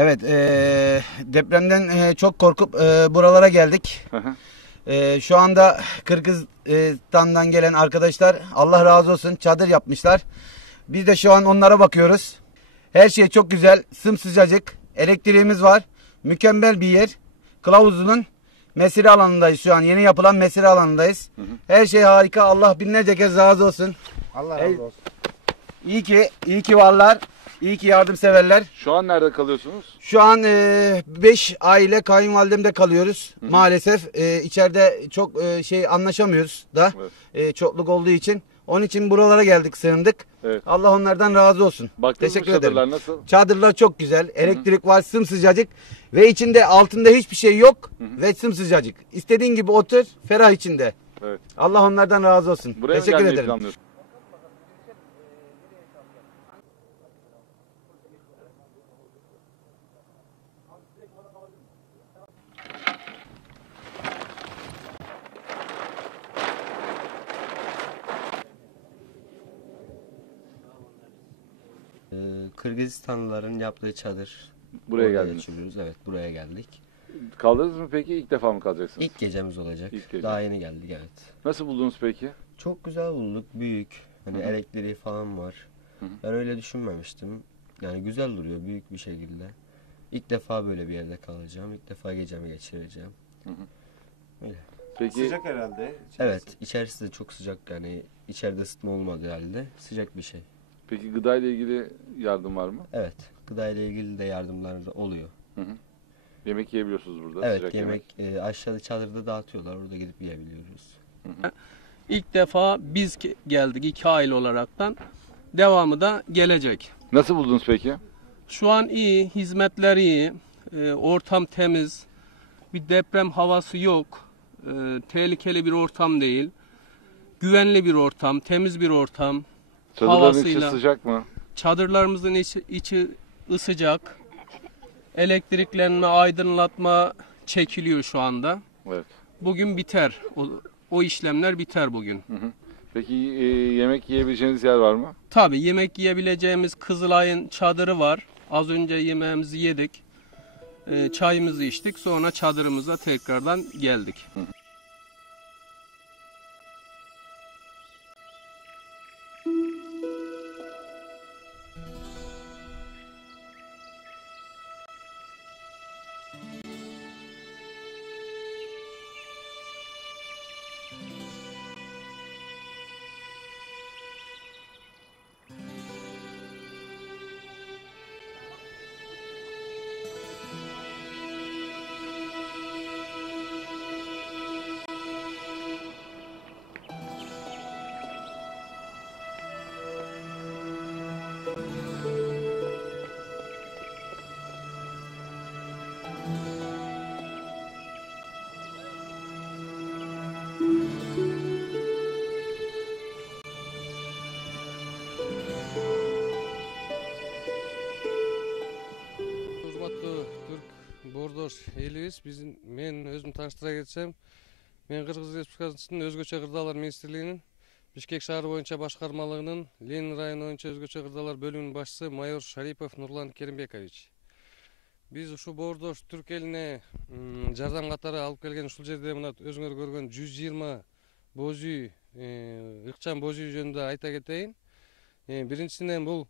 Evet, depremden çok korkup buralara geldik. Şu anda Kırgızistan'dan gelen arkadaşlar Allah razı olsun çadır yapmışlar. Biz de şu an onlara bakıyoruz. Her şey çok güzel, sımsıcacık, elektriğimiz var. Mükemmel bir yer. Kılavuzlu'nun mesire alanındayız şu an. Yeni yapılan mesire alanındayız. Her şey harika. Allah binlerce kez razı olsun. Allah razı olsun. İyi ki varlar. İyi ki yardımseverler. Şu an nerede kalıyorsunuz? Şu an 5 aile kayınvalidemde kalıyoruz. Maalesef içeride çok anlaşamıyoruz da. Evet. Çokluk olduğu için. Onun için buralara geldik, sığındık. Evet. Allah onlardan razı olsun. Baktınız mı Teşekkür çadırlar ederim. nasıl? Çadırlar çok güzel. Elektrik var, sımsıcacık. Ve içinde altında hiçbir şey yok. Ve sımsıcacık. İstediğin gibi otur, ferah içinde. Evet. Allah onlardan razı olsun. Buraya mı Teşekkür gelmeyi ederim. planlıyorsunuz? Kırgızistanlıların yaptığı çadır. Buraya Orada geldiniz. geçiriyoruz. Evet, buraya geldik. Kaldınız mı peki? İlk defa mı kalacaksınız? İlk gecemiz olacak. İlk gece. Daha yeni geldik, evet. Nasıl buldunuz peki? Çok güzel bulduk. Büyük. Hani elektriği falan var. Ben öyle düşünmemiştim. Yani güzel duruyor büyük bir şekilde. İlk defa böyle bir yerde kalacağım. İlk defa gecemi geçireceğim. Öyle. Peki Sıcak herhalde. içerisi. Evet, içerisi de çok sıcak, yani içeride ısıtma olmadığı halde sıcak bir şey. Peki gıda ile ilgili yardım var mı? Evet, gıda ile ilgili de yardımlar da oluyor. Yemek yiyebiliyorsunuz burada. Evet, sıcak yemek aşağıda çadırda dağıtıyorlar, orada gidip yiyebiliyoruz. İlk defa biz geldik 2 aile olaraktan. Devamı da gelecek. Nasıl buldunuz peki? Şu an iyi, hizmetler iyi, ortam temiz, bir deprem havası yok, tehlikeli bir ortam değil, güvenli bir ortam, temiz bir ortam. Çadırların içi Havasıyla. sıcak mı? Çadırlarımızın içi ısıcak, elektriklenme, aydınlatma çekiliyor şu anda. Evet. Bugün biter, o işlemler biter bugün. Peki yemek yiyebileceğiniz yer var mı? Tabii yemek yiyebileceğimiz Kızılay'ın çadırı var. Az önce yemeğimizi yedik. Çayımızı içtik. Sonra çadırımıza tekrardan geldik. Урматтуу түрк бордош элибиз, мен өзүм тааныштыра кетсем, мен Кыргыз Республикасынын өзгөчө кырдаалар министрлигинин Бишкек шаары боюнча башкармалыгынын Ленин району боюнча өзгөчө кырдаалар бөлүмүнүн башчысы майор Шарипов Нурлан Керимбекович. Биз ушул бордош түрк элине жардам катары алып келген ушул жерде мына өзүңөр көргөн 120 боз үй, ыкчам боз үй жөнүндө айта кетейин. Биринчисинен бул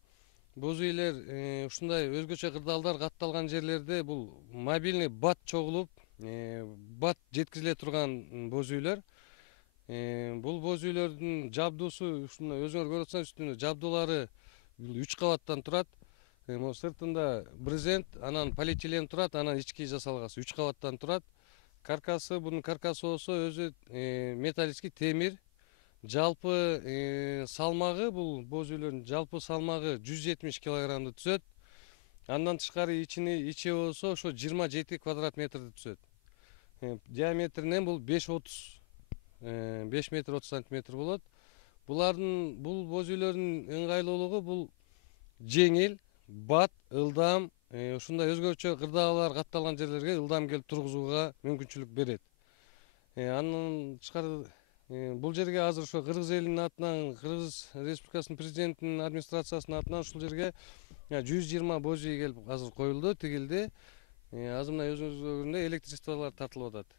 боз үйлер ушундай өзгөчө кырдаалдар катталган жерлерде бул мобильный бат чогулуп, бат жеткизиле турган боз үйлөр. Бул боз үйлөрдүн жабдуусу ушуна өзүңөр көрүп атсаңыз үстүнө жабдуулары 3 кабаттан турат. Сыртында брезент, анан полиэтилен турат, анан ички жасалгасы 3 кабаттан турат. Каркасы, бунун каркасы болсо өзү металлический темир. Жалпы салмагы, бул боз үйлөрдүн жалпы салмагы 170 килограммды түзөт. Андан тышкары ичи болсо ошо 27 квадрат метрди түзөт. Диаметринен бул 5.30 5 метр 30 сантиметр болот. Бул боз үйлөрдүн ыңгайлуулугу бул жеңил, бат, ылдам, ушундай өзгөчө кырдаалар катталган жерлерге ылдам келип тургузууга мүмкүнчүлүк берет. Андан тышкары бул жерге азыр ошо Кыргыз элинин атынан, Кыргыз Республикасынын президентинин администрациясынын атынан ушул жерге 120 боз үй келип азыр коюлду, тигилди. Азыр мына өзүңүз көргөндөй электричестволор тартылып атат.